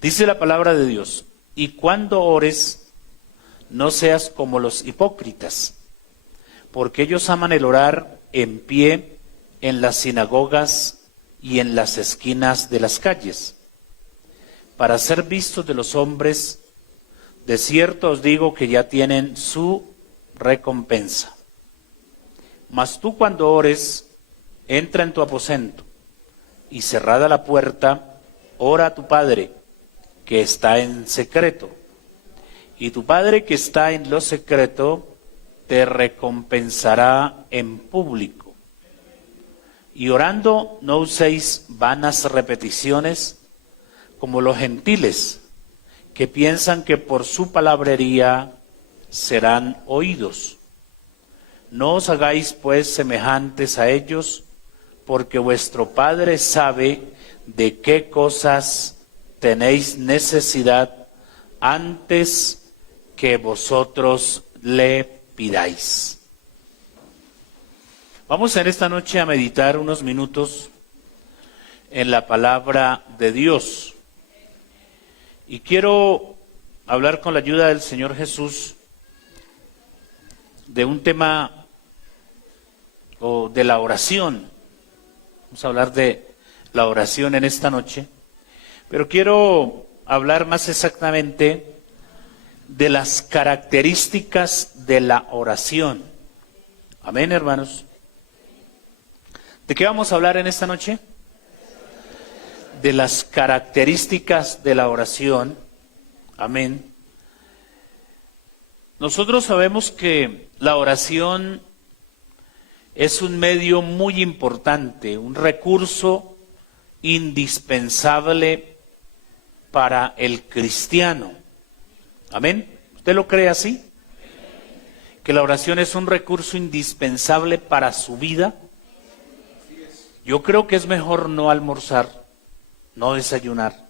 Dice la palabra de Dios: y cuando ores, no seas como los hipócritas, porque ellos aman el orar en pie en las sinagogas y en las esquinas de las calles, para ser vistos de los hombres. De cierto os digo que ya tienen su recompensa. Mas tú, cuando ores, entra en tu aposento, y cerrada la puerta, ora a tu Padre que está en secreto, y tu Padre que está en lo secreto te recompensará en público. Y orando, no uséis vanas repeticiones como los gentiles, que piensan que por su palabrería serán oídos. No os hagáis pues semejantes a ellos, porque vuestro Padre sabe de qué cosas tenéis necesidad antes que vosotros le pidáis. Vamos en esta noche a meditar unos minutos en la palabra de Dios. Y quiero hablar con la ayuda del Señor Jesús de un tema o de la oración. Vamos a hablar de la oración en esta noche, pero quiero hablar más exactamente de las características de la oración. Amén, hermanos. ¿De qué vamos a hablar en esta noche? De las características de la oración. Amén. Nosotros sabemos que la oración es un medio muy importante, un recurso indispensable para el cristiano. Amén. ¿Usted lo cree así? ¿Que la oración es un recurso indispensable para su vida? Yo creo que es mejor no almorzar, no desayunar,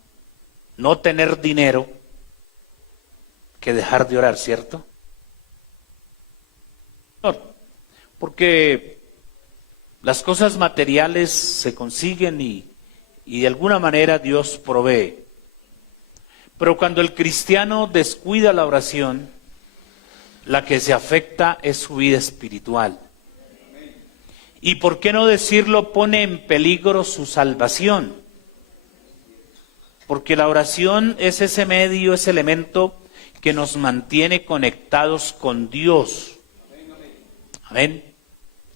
no tener dinero, que dejar de orar, ¿cierto? Porque las cosas materiales se consiguen y de alguna manera Dios provee. Pero cuando el cristiano descuida la oración, la que se afecta es su vida espiritual. Y por qué no decirlo, pone en peligro su salvación. Porque la oración es ese medio, ese elemento que nos mantiene conectados con Dios. Amén.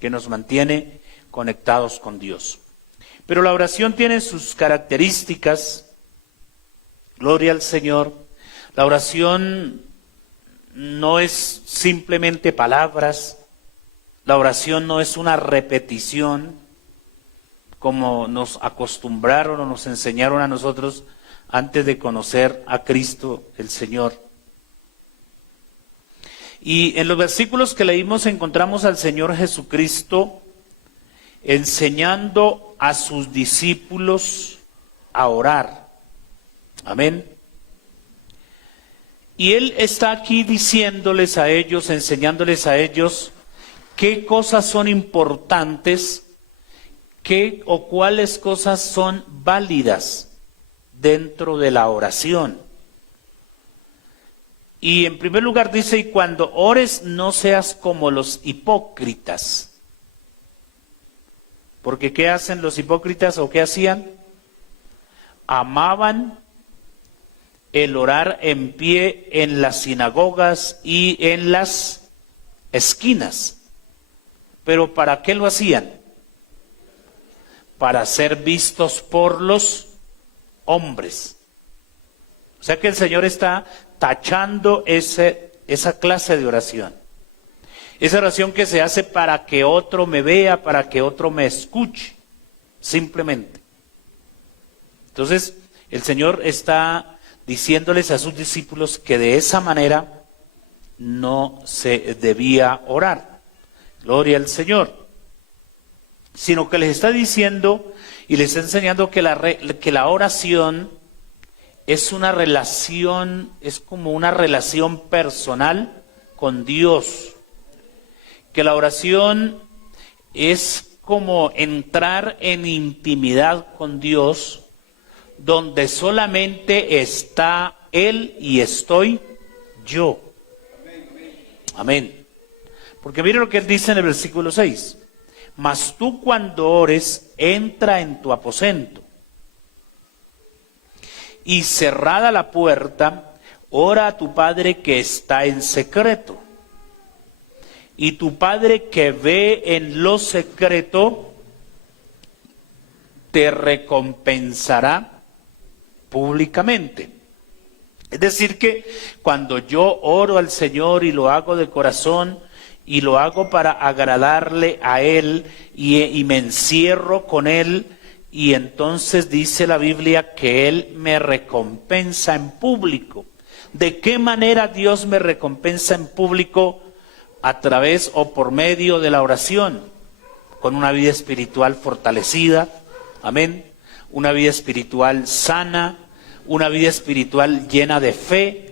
Que nos mantiene conectados con Dios. Pero la oración tiene sus características. Gloria al Señor. La oración no es simplemente palabras. La oración no es una repetición como nos acostumbraron o nos enseñaron a nosotros antes de conocer a Cristo el Señor. Y en los versículos que leímos encontramos al Señor Jesucristo enseñando a sus discípulos a orar. Amén. Y Él está aquí diciéndoles a ellos, enseñándoles a ellos qué cosas son importantes, qué o cuáles cosas son válidas dentro de la oración. Y en primer lugar dice: y cuando ores no seas como los hipócritas. Porque ¿qué hacen los hipócritas o qué hacían? Amaban el orar en pie en las sinagogas y en las esquinas. ¿Pero para qué lo hacían? Para ser vistos por los hombres. O sea que el Señor está tachando esa clase de oración. Esa oración que se hace para que otro me vea, para que otro me escuche, simplemente. Entonces, el Señor está diciéndoles a sus discípulos que de esa manera no se debía orar. Gloria al Señor. Sino que les está diciendo y les está enseñando que la oración es una relación, es como una relación personal con Dios. Que la oración es como entrar en intimidad con Dios, donde solamente está Él y estoy yo. Amén. Porque mire lo que Él dice en el versículo 6. Mas tú cuando ores, entra en tu aposento, y cerrada la puerta, ora a tu Padre que está en secreto. Y tu Padre que ve en lo secreto, te recompensará públicamente. Es decir que cuando yo oro al Señor y lo hago de corazón, y lo hago para agradarle a Él, y me encierro con Él, y entonces dice la Biblia que Él me recompensa en público. ¿De qué manera Dios me recompensa en público? A través o por medio de la oración, con una vida espiritual fortalecida, amén, una vida espiritual sana, una vida espiritual llena de fe,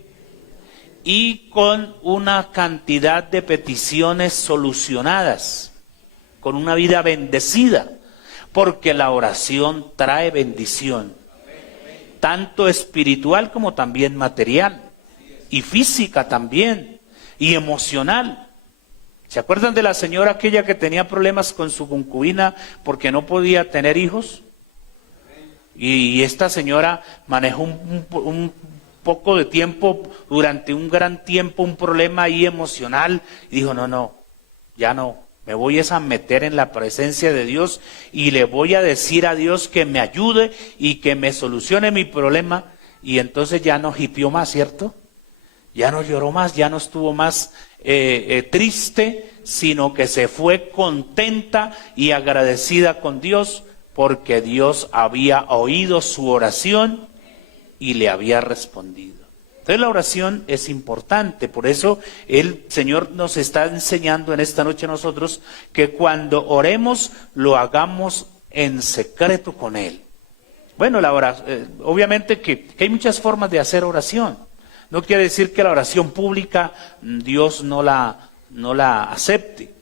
y con una cantidad de peticiones solucionadas, con una vida bendecida, porque la oración trae bendición, tanto espiritual como también material, y física también, y emocional. ¿Se acuerdan de la señora aquella que tenía problemas con su concubina porque no podía tener hijos? Y esta señora manejó un poco de tiempo, durante un gran tiempo, un problema ahí emocional, y dijo, no, ya no, me voy a meter en la presencia de Dios y le voy a decir a Dios que me ayude y que me solucione mi problema. Y entonces ya no hipió más, ¿cierto? Ya no lloró más, ya no estuvo más triste, sino que se fue contenta y agradecida con Dios, porque Dios había oído su oración y le había respondido. Entonces la oración es importante, por eso el Señor nos está enseñando en esta noche a nosotros que cuando oremos lo hagamos en secreto con Él. Bueno, obviamente que hay muchas formas de hacer oración. No quiere decir que la oración pública Dios no la acepte.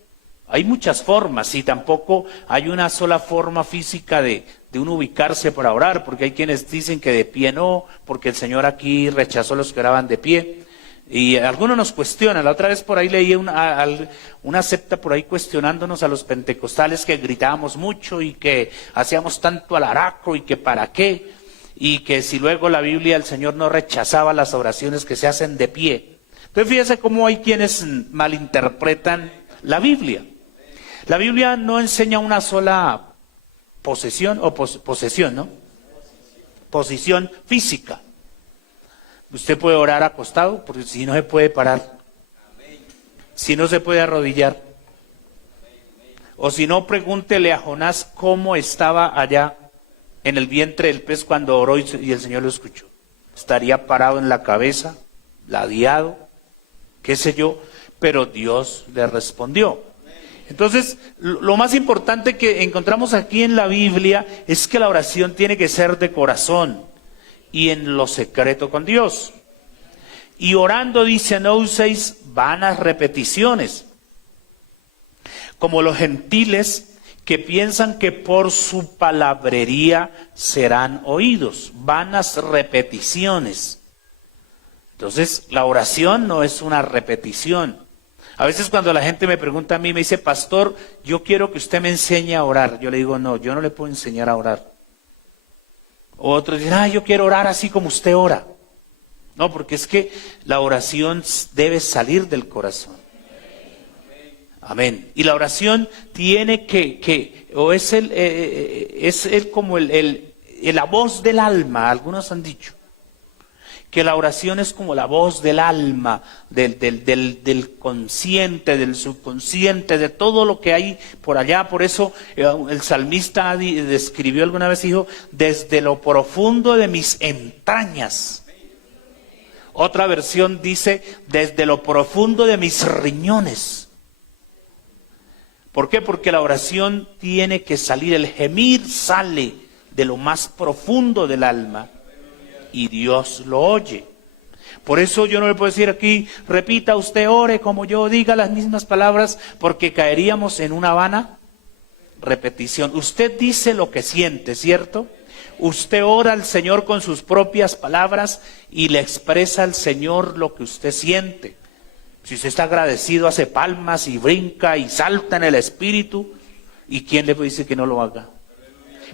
Hay muchas formas, y tampoco hay una sola forma física de uno ubicarse para orar, porque hay quienes dicen que de pie no, porque el Señor aquí rechazó a los que oraban de pie. Y algunos nos cuestionan. La otra vez por ahí leí una secta por ahí cuestionándonos a los pentecostales que gritábamos mucho y que hacíamos tanto alaraco y que para qué, y que si luego la Biblia el Señor no rechazaba las oraciones que se hacen de pie. Entonces fíjese cómo hay quienes malinterpretan la Biblia. La Biblia no enseña una sola posesión o posesión, ¿no? Posición física. Usted puede orar acostado, porque si no se puede parar, si no se puede arrodillar, o si no, pregúntele a Jonás cómo estaba allá en el vientre del pez cuando oró y el Señor lo escuchó. Estaría parado en la cabeza, ladeado, qué sé yo, pero Dios le respondió. Entonces, lo más importante que encontramos aquí en la Biblia es que la oración tiene que ser de corazón y en lo secreto con Dios. Y orando, dice, no uséis vanas repeticiones, como los gentiles que piensan que por su palabrería serán oídos. Vanas repeticiones. Entonces, la oración no es una repetición. A veces cuando la gente me pregunta a mí, me dice, pastor, yo quiero que usted me enseñe a orar. Yo le digo, no, yo no le puedo enseñar a orar. Otros dicen, yo quiero orar así como usted ora. No, porque es que la oración debe salir del corazón. Amén. Y la oración tiene es como la voz del alma. Algunos han dicho que la oración es como la voz del alma, del consciente, del subconsciente, de todo lo que hay por allá. Por eso el salmista describió alguna vez, dijo, desde lo profundo de mis entrañas. Otra versión dice, desde lo profundo de mis riñones. ¿Por qué? Porque la oración tiene que salir, el gemir sale de lo más profundo del alma. Y Dios lo oye. Por eso yo no le puedo decir aquí, repita usted, ore como yo, diga las mismas palabras, porque caeríamos en una vana repetición. Usted dice lo que siente, ¿cierto? Usted ora al Señor con sus propias palabras y le expresa al Señor lo que usted siente. Si usted está agradecido, hace palmas y brinca y salta en el Espíritu. ¿Y quién le dice que no lo haga?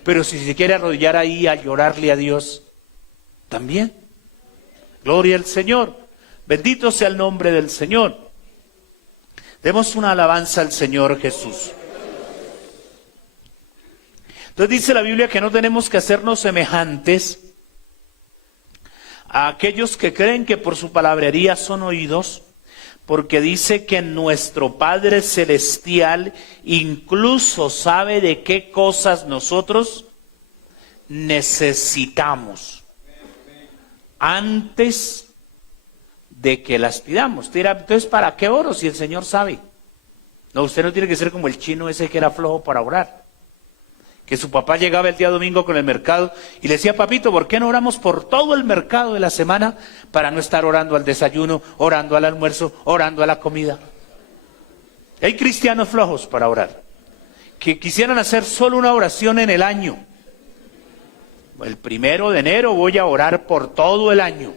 Pero si se quiere arrodillar ahí a llorarle a Dios, también. Gloria al Señor. Bendito sea el nombre del Señor. Demos una alabanza al Señor Jesús. Entonces dice la Biblia que no tenemos que hacernos semejantes a aquellos que creen que por su palabrería son oídos, porque dice que nuestro Padre Celestial incluso sabe de qué cosas nosotros necesitamos antes de que las pidamos. Dirá, entonces, ¿para qué oro si el Señor sabe? No, usted no tiene que ser como el chino ese que era flojo para orar. Que su papá llegaba el día domingo con el mercado y le decía, papito, ¿por qué no oramos por todo el mercado de la semana para no estar orando al desayuno, orando al almuerzo, orando a la comida? Hay cristianos flojos para orar, que quisieran hacer solo una oración en el año. El 1 de enero voy a orar por todo el año.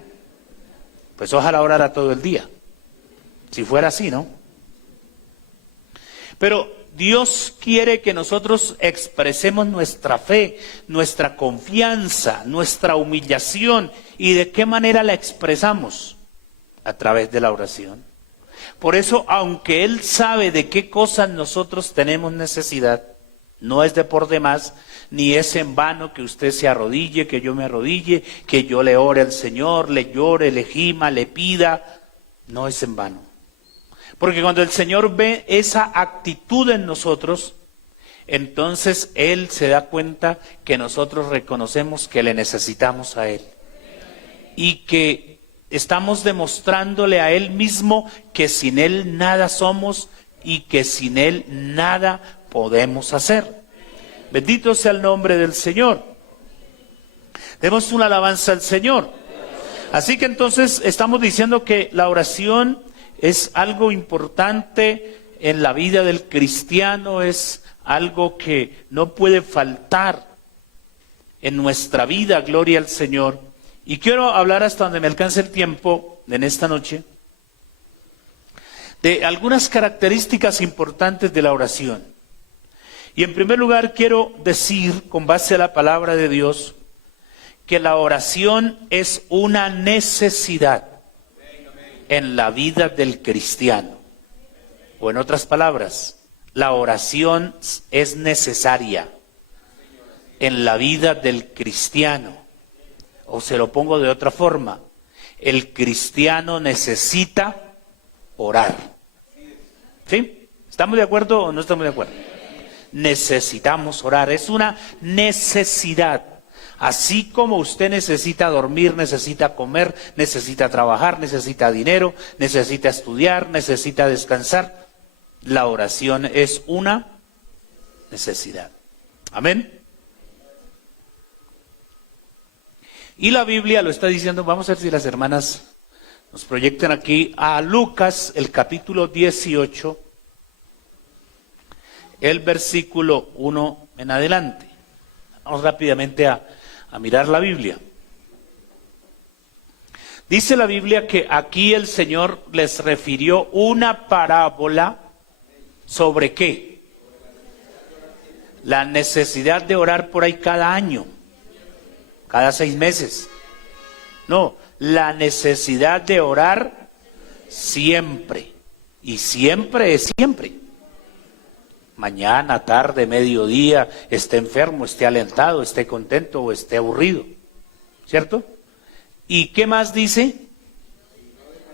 Pues ojalá orara todo el día. Si fuera así, ¿no? Pero Dios quiere que nosotros expresemos nuestra fe, nuestra confianza, nuestra humillación. ¿Y de qué manera la expresamos? A través de la oración. Por eso, aunque Él sabe de qué cosas nosotros tenemos necesidad, no es de por demás, ni es en vano que usted se arrodille, que yo me arrodille, que yo le ore al Señor, le llore, le gima, le pida. No es en vano. Porque cuando el Señor ve esa actitud en nosotros, entonces Él se da cuenta que nosotros reconocemos que le necesitamos a Él. Y que estamos demostrándole a Él mismo que sin Él nada somos y que sin Él nada podemos hacer. Bendito sea el nombre del Señor. Demos una alabanza al Señor. Así que entonces estamos diciendo que la oración es algo importante en la vida del cristiano, es algo que no puede faltar en nuestra vida, gloria al Señor. Y quiero hablar hasta donde me alcance el tiempo en esta noche de algunas características importantes de la oración. Y en primer lugar quiero decir, con base a la palabra de Dios, que la oración es una necesidad en la vida del cristiano. O en otras palabras, la oración es necesaria en la vida del cristiano. O se lo pongo de otra forma, el cristiano necesita orar. ¿Sí? ¿Estamos de acuerdo o no estamos de acuerdo? Necesitamos orar, es una necesidad. Así como usted necesita dormir, necesita comer, necesita trabajar, necesita dinero, necesita estudiar, necesita descansar, la oración es una necesidad. Amén. Y la Biblia lo está diciendo. Vamos a ver si las hermanas nos proyectan aquí a Lucas, el capítulo 18, el versículo 1 en adelante. Vamos rápidamente a mirar la Biblia. Dice la Biblia que aquí el Señor les refirió una parábola sobre ¿qué? La necesidad de orar por ahí cada año, cada 6 meses. No, la necesidad de orar siempre. Y siempre es siempre. Mañana, tarde, mediodía, esté enfermo, esté alentado, esté contento o esté aburrido. ¿Cierto? ¿Y qué más dice?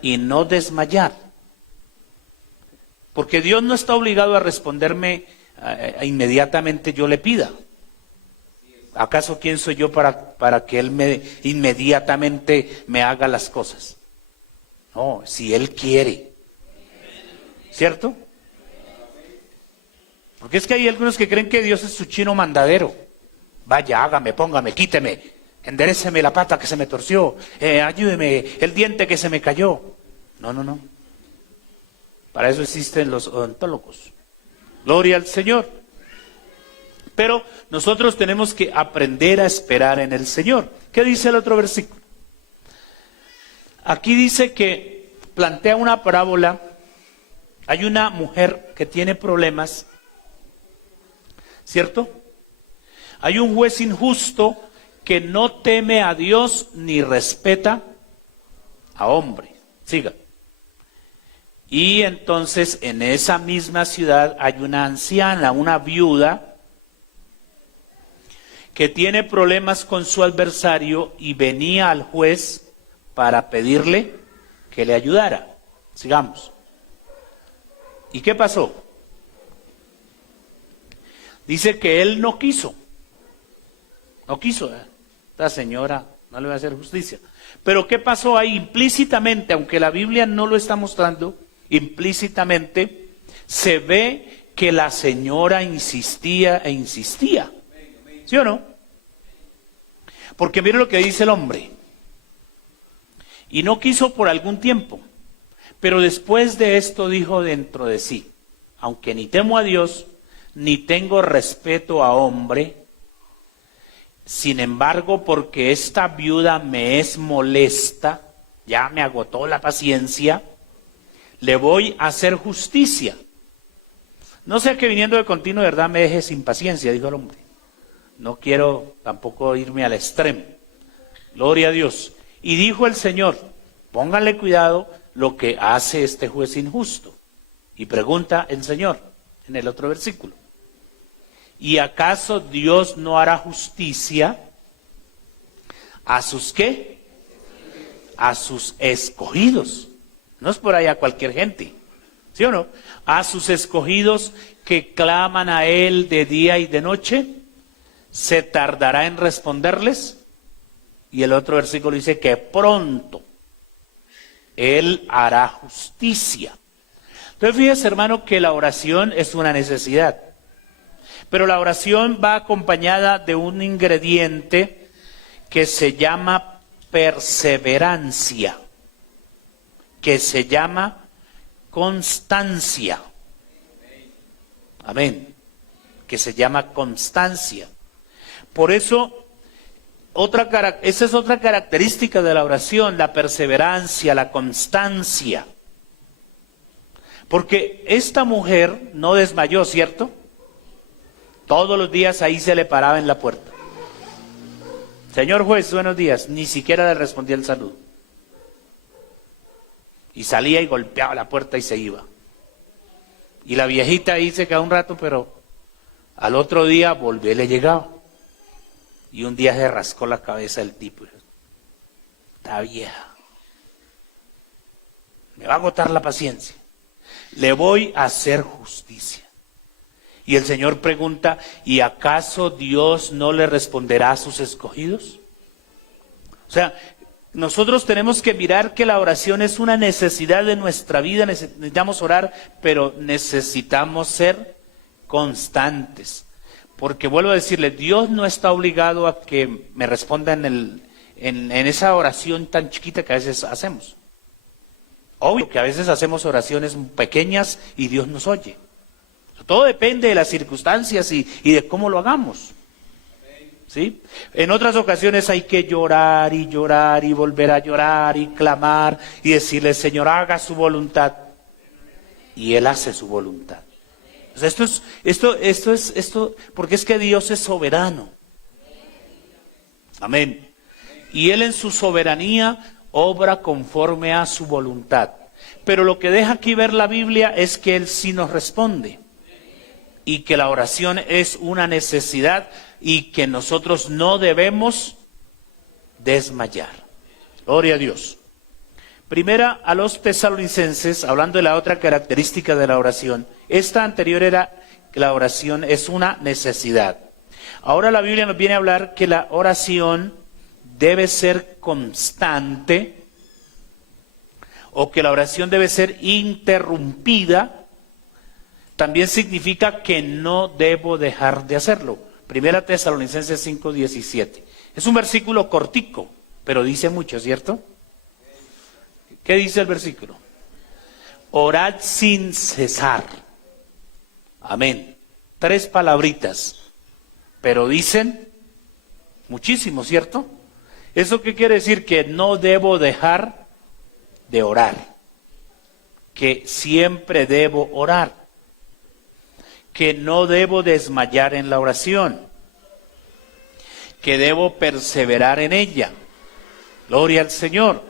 Y no desmayar. Porque Dios no está obligado a responderme inmediatamente yo le pida. ¿Acaso quién soy yo para que Él inmediatamente me haga las cosas? No, si Él quiere. ¿Cierto? Porque es que hay algunos que creen que Dios es su chino mandadero. Vaya, hágame, póngame, quíteme, enderéceme la pata que se me torció, ayúdeme el diente que se me cayó. No, no, no. Para eso existen los odontólogos. Gloria al Señor. Pero nosotros tenemos que aprender a esperar en el Señor. ¿Qué dice el otro versículo? Aquí dice que plantea una parábola. Hay una mujer que tiene problemas, ¿cierto? Hay un juez injusto que no teme a Dios ni respeta a hombre. Siga. Y entonces en esa misma ciudad hay una anciana, una viuda, que tiene problemas con su adversario y venía al juez para pedirle que le ayudara. Sigamos. ¿Y qué pasó? Dice que él no quiso. No quiso. Esta señora no le va a hacer justicia. Pero ¿qué pasó ahí? Implícitamente, aunque la Biblia no lo está mostrando, implícitamente se ve que la señora insistía e insistía. ¿Sí o no? Porque mire lo que dice el hombre. Y no quiso por algún tiempo. Pero después de esto dijo dentro de sí: aunque ni temo a Dios, ni tengo respeto a hombre, sin embargo, porque esta viuda me es molesta, ya me agotó la paciencia, le voy a hacer justicia. No sea que viniendo de continuo, de verdad, me deje sin paciencia, dijo el hombre. No quiero tampoco irme al extremo. Gloria a Dios. Y dijo el Señor: pónganle cuidado lo que hace este juez injusto. Y pregunta el Señor en el otro versículo: ¿y acaso Dios no hará justicia a sus qué? A sus escogidos. No es por ahí a cualquier gente, ¿sí o no? A sus escogidos que claman a Él de día y de noche. ¿Se tardará en responderles? Y el otro versículo dice que pronto Él hará justicia. Entonces fíjese, hermano, que la oración es una necesidad. Pero la oración va acompañada de un ingrediente que se llama perseverancia, que se llama constancia. Amén. Que se llama constancia. Por eso, esa es otra característica de la oración, la perseverancia, la constancia. Porque esta mujer no desmayó, ¿cierto? Todos los días ahí se le paraba en la puerta. Señor juez, buenos días. Ni siquiera le respondía el saludo. Y salía y golpeaba la puerta y se iba. Y la viejita ahí se quedó un rato, pero al otro día volvió y le llegaba. Y un día se rascó la cabeza el tipo. Está vieja. Me va a agotar la paciencia. Le voy a hacer justicia. Y el Señor pregunta: ¿y acaso Dios no le responderá a sus escogidos? O sea, nosotros tenemos que mirar que la oración es una necesidad de nuestra vida. Necesitamos orar, pero necesitamos ser constantes. Porque vuelvo a decirle, Dios no está obligado a que me responda en esa oración tan chiquita que a veces hacemos. Obvio que a veces hacemos oraciones pequeñas y Dios nos oye. Todo depende de las circunstancias y de cómo lo hagamos. ¿Sí? En otras ocasiones hay que llorar y volver a llorar y clamar y decirle: Señor, haga su voluntad. Y Él hace su voluntad. O sea, esto, porque es que Dios es soberano. Amén. Y Él en su soberanía obra conforme a su voluntad. Pero lo que deja aquí ver la Biblia es que Él sí nos responde. Y que la oración es una necesidad y que nosotros no debemos desmayar. Gloria a Dios. Primera a los Tesalonicenses, hablando de la otra característica de la oración. Esta anterior era que la oración es una necesidad. Ahora la Biblia nos viene a hablar que la oración debe ser constante, o que la oración debe ser interrumpida. También significa que no debo dejar de hacerlo. Primera Tesalonicenses 5:17. Es un versículo cortico, pero dice mucho, ¿cierto? ¿Qué dice el versículo? Orad sin cesar. Amén. 3 palabritas. pero dicen muchísimo, ¿cierto? ¿Eso qué quiere decir? Que no debo dejar de orar, que siempre debo orar, que no debo desmayar en la oración, que debo perseverar en ella. Gloria al Señor.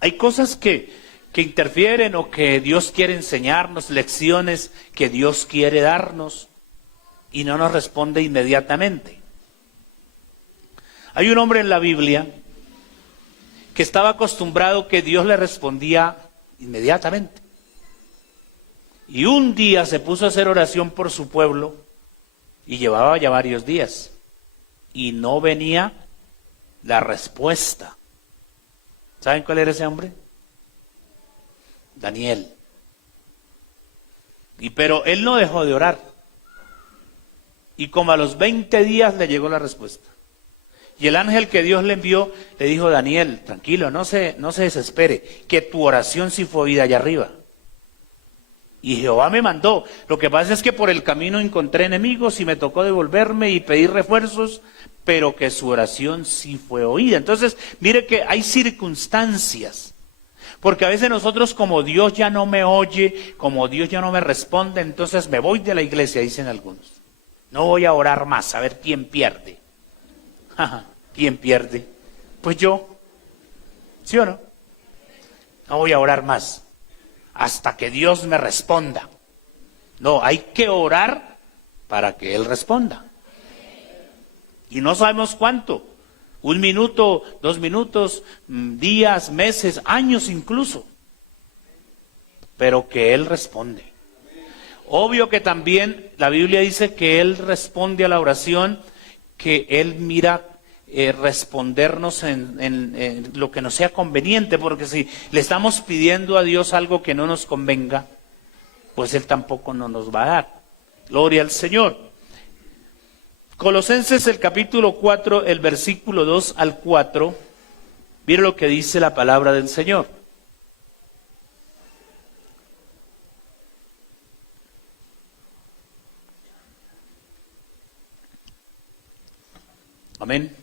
Hay cosas que interfieren o que Dios quiere enseñarnos, lecciones que Dios quiere darnos y no nos responde inmediatamente. Hay un hombre en la Biblia que estaba acostumbrado que Dios le respondía inmediatamente. Y un día se puso a hacer oración por su pueblo y llevaba ya varios días y no venía la respuesta. ¿Saben cuál era ese hombre? Daniel. Pero él no dejó de orar. Y como a los 20 días le llegó la respuesta. Y el ángel que Dios le envió le dijo: Daniel, tranquilo, no se desespere, que tu oración sí fue oída allá arriba. Y Jehová me mandó. Lo que pasa es que por el camino encontré enemigos y me tocó devolverme y pedir refuerzos, pero que su oración sí fue oída. Entonces, mire que hay circunstancias. Porque a veces nosotros, como Dios ya no me oye, como Dios ya no me responde, entonces me voy de la iglesia, dicen algunos. No voy a orar más, a ver quién pierde. ¿Quién pierde? Pues yo. ¿Sí o no? No voy a orar más hasta que Dios me responda. No, hay que orar para que Él responda. Y no sabemos cuánto. 1 minuto, 2 minutos, días, meses, años incluso. Pero que Él responde. Obvio que también la Biblia dice que Él responde a la oración, que Él mira respondernos en lo que nos sea conveniente, porque si le estamos pidiendo a Dios algo que no nos convenga, pues Él tampoco nos va a dar. Gloria al Señor. Colosenses el capítulo 4, el versículo 2 al 4, mire lo que dice la palabra del Señor. Amén.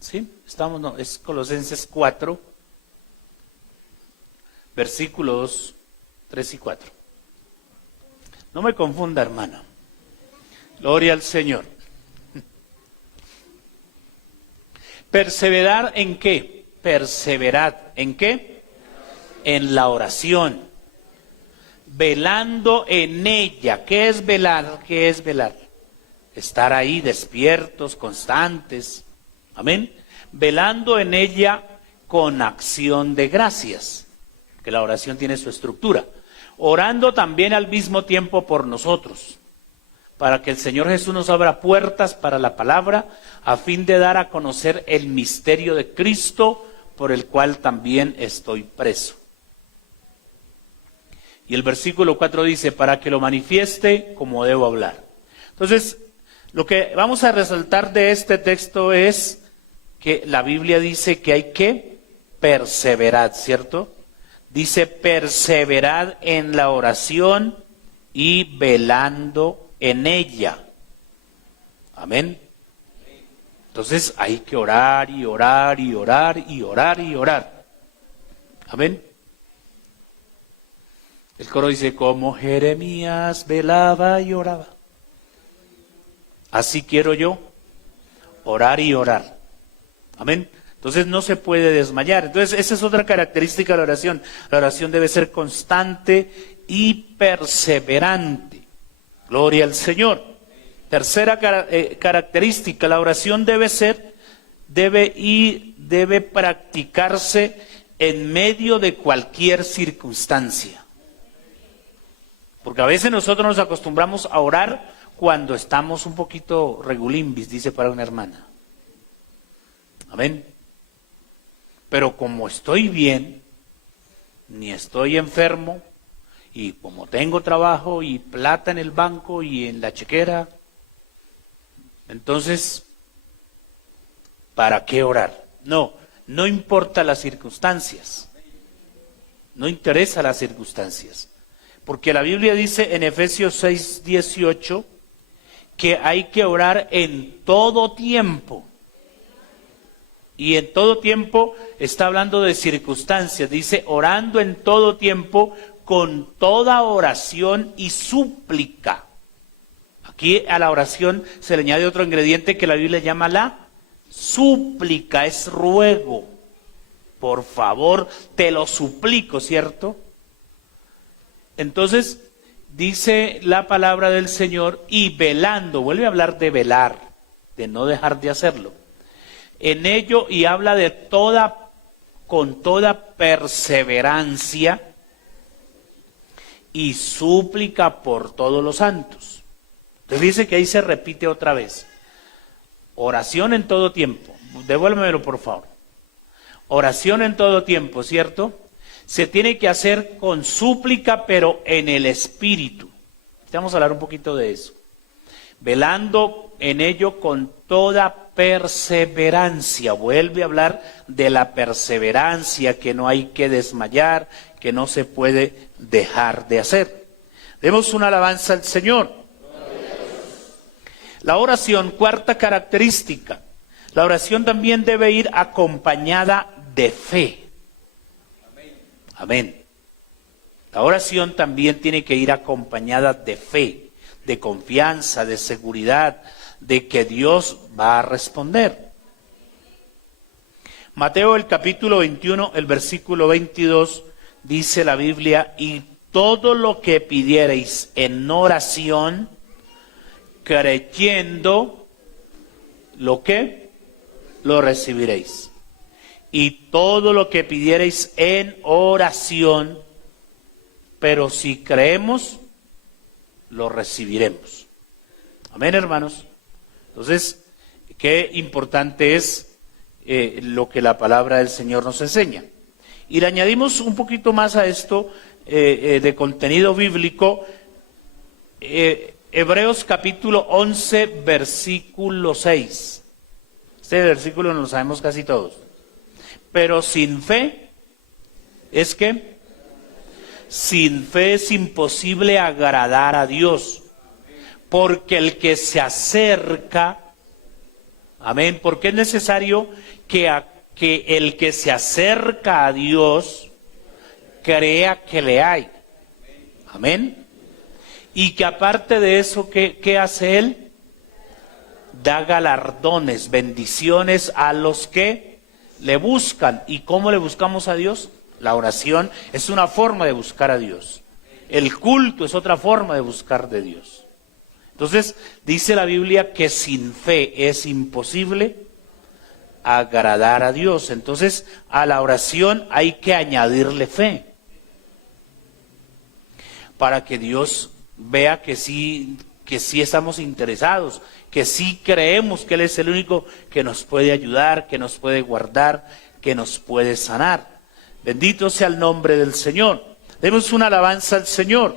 ¿Sí? Estamos, no, es Colosenses 4, versículos 3 y 4. No me confunda, hermano. Gloria al Señor. ¿Perseverar en qué? Perseverad. ¿En qué? En la oración. Velando en ella. ¿Qué es velar? ¿Qué es velar? Estar ahí despiertos, constantes. Amén. Velando en ella con acción de gracias. Que la oración tiene su estructura. Orando también al mismo tiempo por nosotros, para que el Señor Jesús nos abra puertas para la palabra, a fin de dar a conocer el misterio de Cristo, por el cual también estoy preso. Y el versículo 4 dice: para que lo manifieste como debo hablar. Entonces, lo que vamos a resaltar de este texto es que la Biblia dice que hay que perseverar, ¿cierto? Dice: perseverad en la oración y velando en ella. Amén. Entonces hay que orar y orar y orar y orar y orar. Amén. El coro dice: como Jeremías velaba y oraba, así quiero yo orar y orar. Amén. Entonces no se puede desmayar. Entonces esa es otra característica de la oración. La oración debe ser constante y perseverante. Gloria al Señor. Tercera característica, la oración debe practicarse en medio de cualquier circunstancia. Porque a veces nosotros nos acostumbramos a orar cuando estamos un poquito regulimbis, dice para una hermana. Amén. Pero como estoy bien, ni estoy enfermo, y como tengo trabajo y plata en el banco y en la chequera, entonces, ¿para qué orar? No importa las circunstancias, no interesa las circunstancias, Porque la Biblia dice en Efesios 6:18 que hay que orar en todo tiempo. Y en todo tiempo está hablando de circunstancias. Dice, orando en todo tiempo con toda oración y súplica. Aquí a la oración se le añade otro ingrediente que la Biblia llama la súplica, es ruego. Por favor, te lo suplico, ¿cierto? Entonces, dice la palabra del Señor, y velando, vuelve a hablar de velar, de no dejar de hacerlo. En ello, y habla de con toda perseverancia y súplica por todos los santos. Entonces dice que ahí se repite otra vez. Oración en todo tiempo. Devuélvemelo, por favor. Oración en todo tiempo, ¿cierto? Se tiene que hacer con súplica, pero en el Espíritu. Vamos a hablar un poquito de eso. Velando en ello con toda perseverancia. Vuelve a hablar de la perseverancia, que no hay que desmayar, que no se puede dejar de hacer. Demos una alabanza al Señor. La oración, cuarta característica. La oración también debe ir acompañada de fe. Amén. La oración también tiene que ir acompañada de fe, de confianza, de seguridad, de que Dios va a responder. Mateo, el capítulo 21, el versículo 22, dice la Biblia, y todo lo que pidiereis en oración, creyendo, ¿lo qué? Lo recibiréis. Y todo lo que pidiereis en oración, pero si creemos, lo recibiremos. Amén, hermanos. Entonces, qué importante es lo que la palabra del Señor nos enseña. Y le añadimos un poquito más a esto de contenido bíblico. Hebreos capítulo 11, versículo 6. Este versículo lo sabemos casi todos. Pero sin fe, ¿es qué? Sin fe es imposible agradar a Dios. Porque el que se acerca, amén, porque es necesario que el que se acerca a Dios crea que le hay. Amén. Y que aparte de eso, ¿qué hace Él? Da galardones, bendiciones a los que le buscan. ¿Y cómo le buscamos a Dios? La oración es una forma de buscar a Dios. El culto es otra forma de buscar de Dios. Entonces, dice la Biblia que sin fe es imposible agradar a Dios. Entonces, a la oración hay que añadirle fe. Para que Dios vea que sí estamos interesados, que sí creemos que Él es el único que nos puede ayudar, que nos puede guardar, que nos puede sanar. Bendito sea el nombre del Señor. Demos una alabanza al Señor.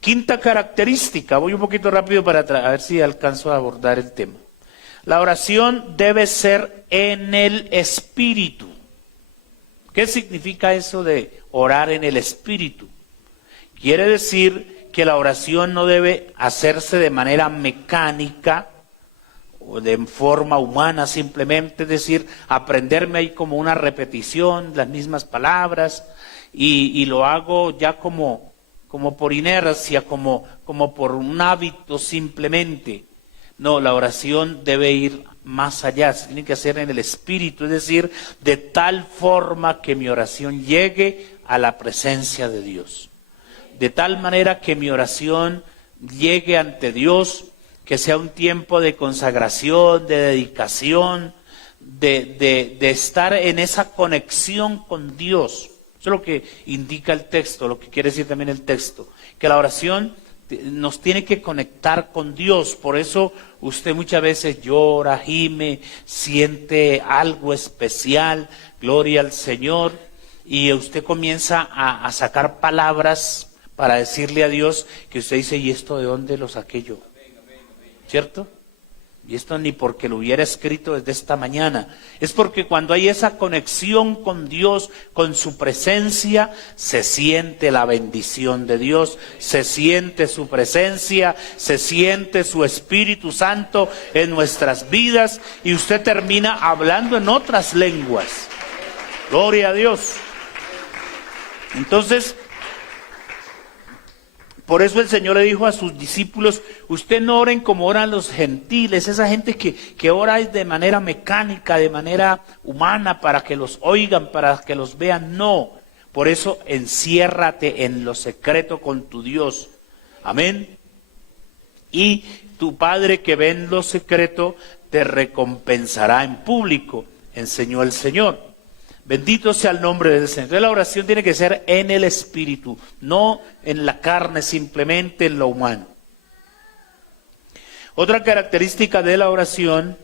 Quinta característica, voy un poquito rápido para a ver si alcanzo a abordar el tema. La oración debe ser en el Espíritu. ¿Qué significa eso de orar en el Espíritu? Quiere decir que la oración no debe hacerse de manera mecánica o de forma humana simplemente, es decir, aprenderme ahí como una repetición, las mismas palabras, y lo hago ya como por inercia, como por un hábito simplemente. No, la oración debe ir más allá, se tiene que hacer en el Espíritu, es decir, de tal forma que mi oración llegue a la presencia de Dios. De tal manera que mi oración llegue ante Dios, que sea un tiempo de consagración, de dedicación, de estar en esa conexión con Dios. Eso es lo que indica el texto, lo que quiere decir también el texto, que la oración nos tiene que conectar con Dios. Por eso usted muchas veces llora, gime, siente algo especial, gloria al Señor, y usted comienza a sacar palabras para decirle a Dios que usted dice, ¿y esto de dónde lo saqué yo? ¿Cierto? Y esto ni porque lo hubiera escrito desde esta mañana. Es porque cuando hay esa conexión con Dios, con su presencia, se siente la bendición de Dios, se siente su presencia, se siente su Espíritu Santo en nuestras vidas y usted termina hablando en otras lenguas. Gloria a Dios. Entonces, por eso el Señor le dijo a sus discípulos, usted no oren como oran los gentiles, esa gente que ora es de manera mecánica, de manera humana, para que los oigan, para que los vean. No, por eso enciérrate en lo secreto con tu Dios. Amén. Y tu Padre que ve en lo secreto te recompensará en público, enseñó el Señor. Bendito sea el nombre del Señor. Entonces la oración tiene que ser en el Espíritu, no en la carne, simplemente en lo humano. Otra característica de la oración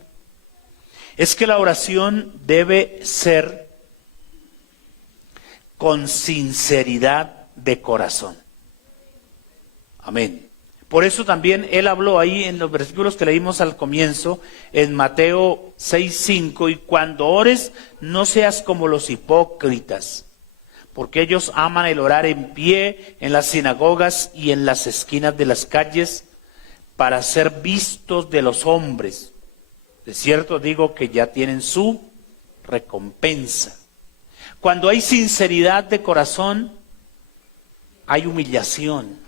es que la oración debe ser con sinceridad de corazón. Amén. Por eso también él habló ahí en los versículos que leímos al comienzo, en Mateo 6:5, y cuando ores no seas como los hipócritas, porque ellos aman el orar en pie en las sinagogas y en las esquinas de las calles para ser vistos de los hombres. De cierto digo que ya tienen su recompensa. Cuando hay sinceridad de corazón, hay humillación.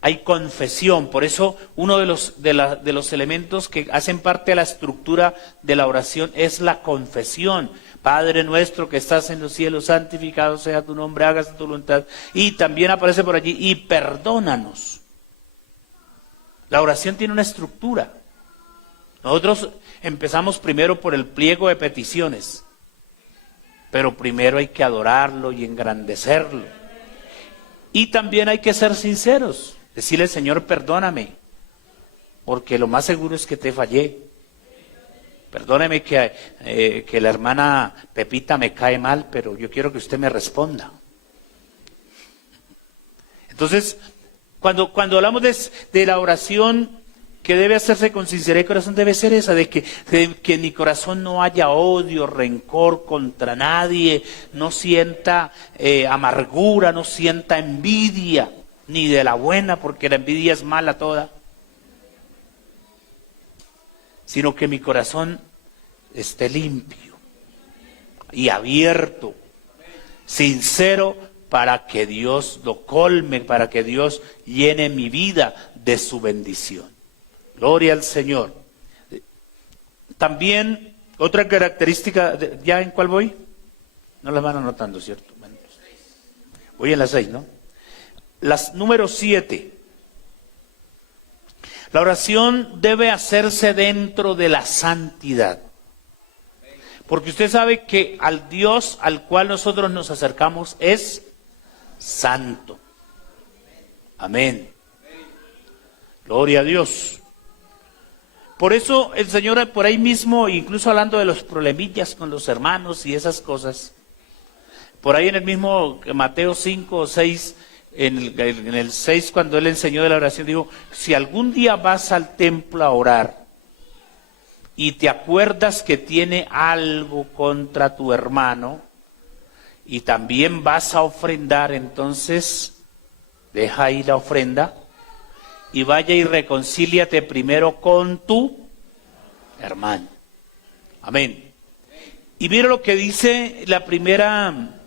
Hay confesión. Por eso uno de los elementos que hacen parte de la estructura de la oración es la confesión. Padre nuestro que estás en los cielos, santificado sea tu nombre, hágase tu voluntad. Y también aparece por allí, y perdónanos. La oración tiene una estructura. Nosotros empezamos primero por el pliego de peticiones, pero primero hay que adorarlo y engrandecerlo. Y también hay que ser sinceros. Decirle, Señor, perdóname, porque lo más seguro es que te fallé. Perdóneme que la hermana Pepita me cae mal, pero yo quiero que usted me responda. Entonces, cuando hablamos de la oración que debe hacerse con sinceridad de corazón, debe ser esa, de que en mi corazón no haya odio, rencor contra nadie, no sienta amargura, no sienta envidia, ni de la buena, porque la envidia es mala toda, sino que mi corazón esté limpio y abierto, sincero, para que Dios lo colme, para que Dios llene mi vida de su bendición. Gloria al Señor. También otra característica, ¿ya en cuál voy? No las van anotando, ¿cierto? Bueno, voy en las 6, ¿no? Número 7. La oración debe hacerse dentro de la santidad. Porque usted sabe que al Dios al cual nosotros nos acercamos es santo. Amén. Gloria a Dios. Por eso el Señor por ahí mismo, incluso hablando de los problemillas con los hermanos y esas cosas, por ahí en el mismo Mateo 5 o 6, en el 6 cuando Él enseñó de la oración, dijo, si algún día vas al templo a orar y te acuerdas que tiene algo contra tu hermano y también vas a ofrendar, entonces deja ahí la ofrenda y vaya y reconcíliate primero con tu hermano. Amén. Y mira lo que dice la primera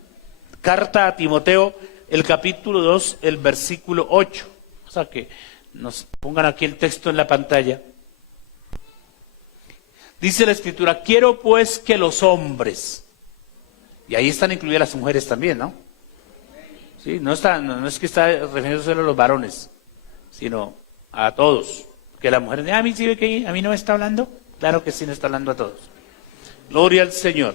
carta a Timoteo, el capítulo 2, el versículo 8. O sea que nos pongan aquí el texto en la pantalla. Dice la Escritura, quiero pues que los hombres, y ahí están incluidas las mujeres también, ¿no? Sí, no es que está refiriéndose solo a los varones, sino a todos. Que la mujer dice, a mí sí ve que a mí no me está hablando. Claro que sí, no está hablando a todos. Gloria al Señor.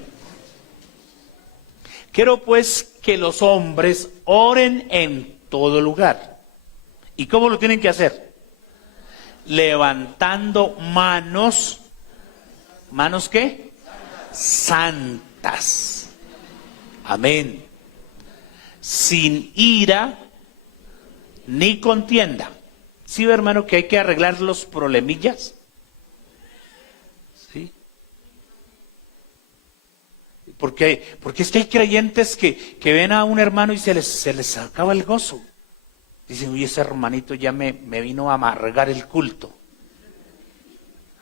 Quiero pues que los hombres oren en todo lugar. ¿Y cómo lo tienen que hacer? Levantando manos. ¿Manos qué? Santas. Amén. Sin ira ni contienda. ¿Sí, hermano, que hay que arreglar los problemillas? Porque es que hay creyentes que ven a un hermano y se les acaba el gozo. Dicen, uy, ese hermanito ya me vino a amargar el culto.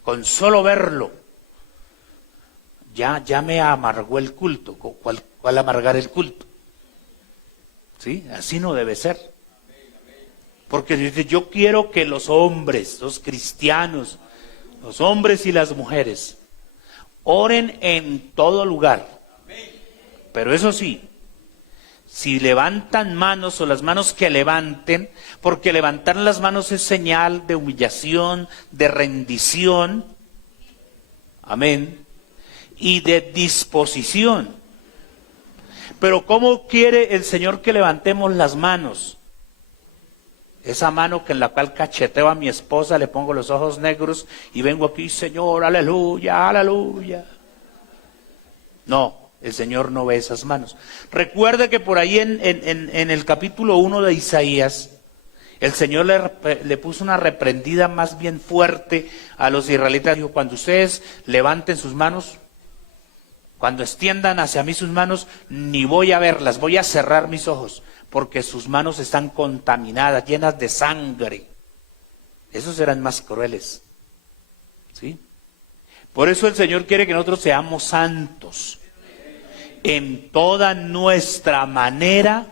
Con solo verlo, ya me amargó el culto. ¿Cuál amargar el culto? ¿Sí? Así no debe ser. Porque dice, yo quiero que los hombres, los cristianos, los hombres y las mujeres, oren en todo lugar. Pero eso sí, si levantan manos o las manos que levanten, porque levantar las manos es señal de humillación, de rendición, amén, y de disposición. Pero ¿cómo quiere el Señor que levantemos las manos? Esa mano en la cual cacheteo a mi esposa, le pongo los ojos negros y vengo aquí, Señor, aleluya, aleluya. No, el Señor no ve esas manos. Recuerde que por ahí en el capítulo 1 de Isaías, el Señor le puso una reprendida más bien fuerte a los israelitas. Dijo, cuando ustedes levanten sus manos, cuando extiendan hacia mí sus manos, ni voy a verlas, voy a cerrar mis ojos, porque sus manos están contaminadas, llenas de sangre. Esos eran más crueles. ¿Sí? Por eso el Señor quiere que nosotros seamos santos en toda nuestra manera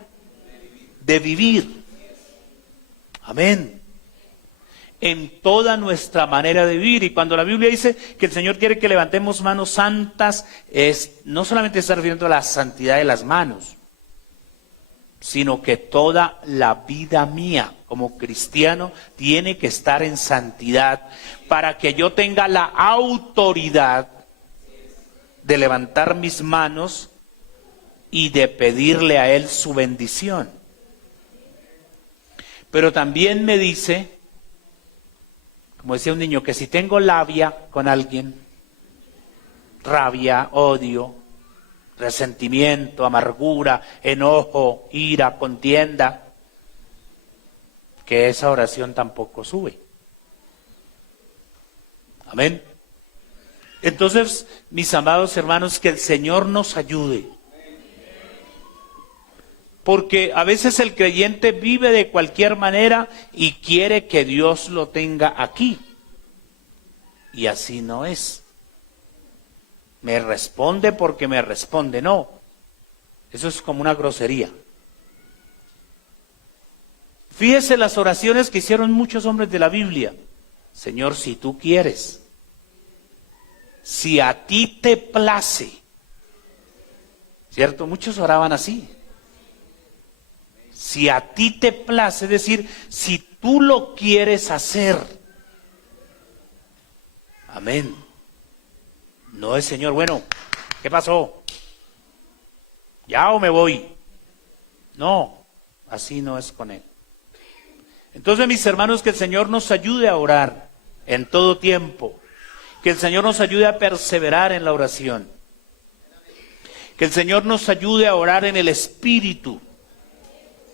de vivir. Amén. En toda nuestra manera de vivir. Y cuando la Biblia dice que el Señor quiere que levantemos manos santas, no solamente está refiriendo a la santidad de las manos, sino que toda la vida mía como cristiano tiene que estar en santidad para que yo tenga la autoridad de levantar mis manos y de pedirle a Él su bendición. Pero también me dice, como decía un niño, que si tengo labia con alguien, rabia, odio, resentimiento, amargura, enojo, ira, contienda, que esa oración tampoco sube. Amén. Entonces, mis amados hermanos, que el Señor nos ayude. Porque a veces el creyente vive de cualquier manera y quiere que Dios lo tenga aquí. Y así no es. Me responde porque me responde. No, eso es como una grosería. Fíjese las oraciones que hicieron muchos hombres de la Biblia. Señor, si tú quieres, si a ti te place. ¿Cierto? Muchos oraban así. Si a ti te place, es decir, si tú lo quieres hacer. Amén. No es Señor, bueno, ¿qué pasó? ¿Ya o me voy? No, así no es con Él. Entonces, mis hermanos, que el Señor nos ayude a orar en todo tiempo. Que el Señor nos ayude a perseverar en la oración. Que el Señor nos ayude a orar en el Espíritu.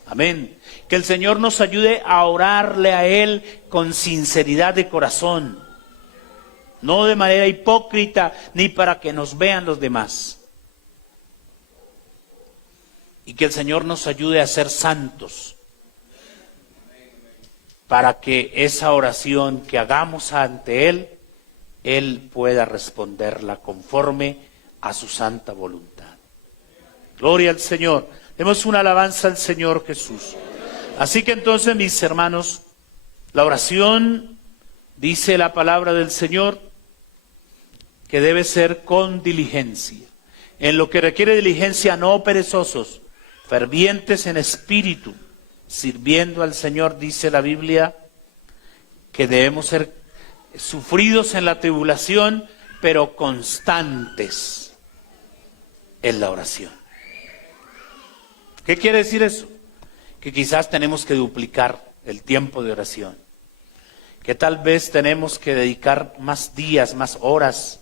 Amén. Que el Señor nos ayude a orarle a Él con sinceridad de corazón. No de manera hipócrita, ni para que nos vean los demás. Y que el Señor nos ayude a ser santos. Para que esa oración que hagamos ante Él pueda responderla conforme a su santa voluntad. Gloria al Señor. Demos una alabanza al Señor Jesús. Así que entonces, mis hermanos, la oración, dice la palabra del Señor, que debe ser con diligencia. En lo que requiere diligencia, no perezosos, fervientes en espíritu, sirviendo al Señor, dice la Biblia, que debemos ser sufridos en la tribulación, pero constantes en la oración. ¿Qué quiere decir eso? Que quizás tenemos que duplicar el tiempo de oración. Que tal vez tenemos que dedicar más días, más horas,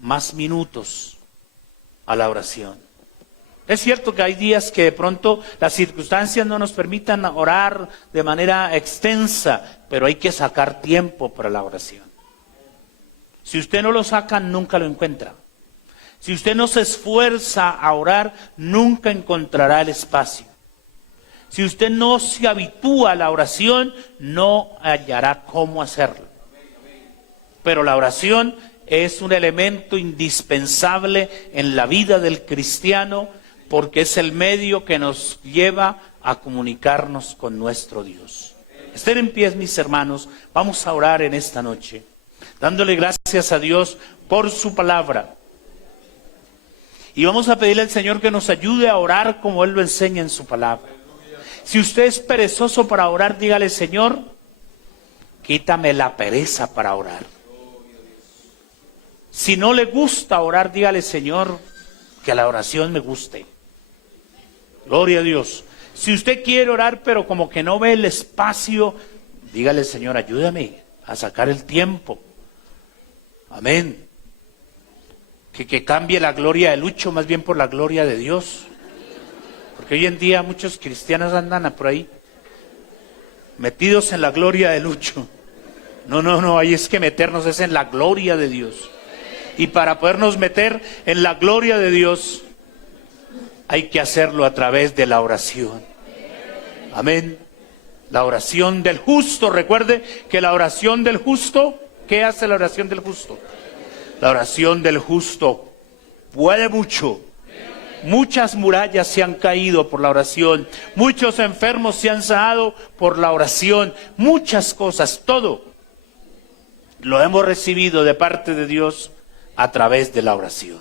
más minutos a la oración. Es cierto que hay días que de pronto las circunstancias no nos permitan orar de manera extensa, pero hay que sacar tiempo para la oración. Si usted no lo saca, nunca lo encuentra. Si usted no se esfuerza a orar, nunca encontrará el espacio. Si usted no se habitúa a la oración, no hallará cómo hacerlo. Pero la oración es un elemento indispensable en la vida del cristiano, porque es el medio que nos lleva a comunicarnos con nuestro Dios. Estén en pie, mis hermanos, vamos a orar en esta noche, dándole gracias a Dios por su palabra. Y vamos a pedirle al Señor que nos ayude a orar como Él lo enseña en su palabra. Si usted es perezoso para orar, dígale: Señor, quítame la pereza para orar. Si no le gusta orar, dígale: Señor, que la oración me guste. Gloria a Dios. Si usted quiere orar, pero como que no ve el espacio, dígale: Señor, ayúdame a sacar el tiempo. Amén. Que cambie la gloria de Lucho más bien por la gloria de Dios. Porque hoy en día muchos cristianos andan por ahí metidos en la gloria de Lucho. No, ahí es que meternos es en la gloria de Dios. Y para podernos meter en la gloria de Dios, hay que hacerlo a través de la oración. Amén. La oración del justo. Recuerde que la oración del justo, ¿qué hace la oración del justo? La oración del justo puede mucho. Muchas murallas se han caído por la oración. Muchos enfermos se han sanado por la oración. Muchas cosas, todo lo hemos recibido de parte de Dios a través de la oración.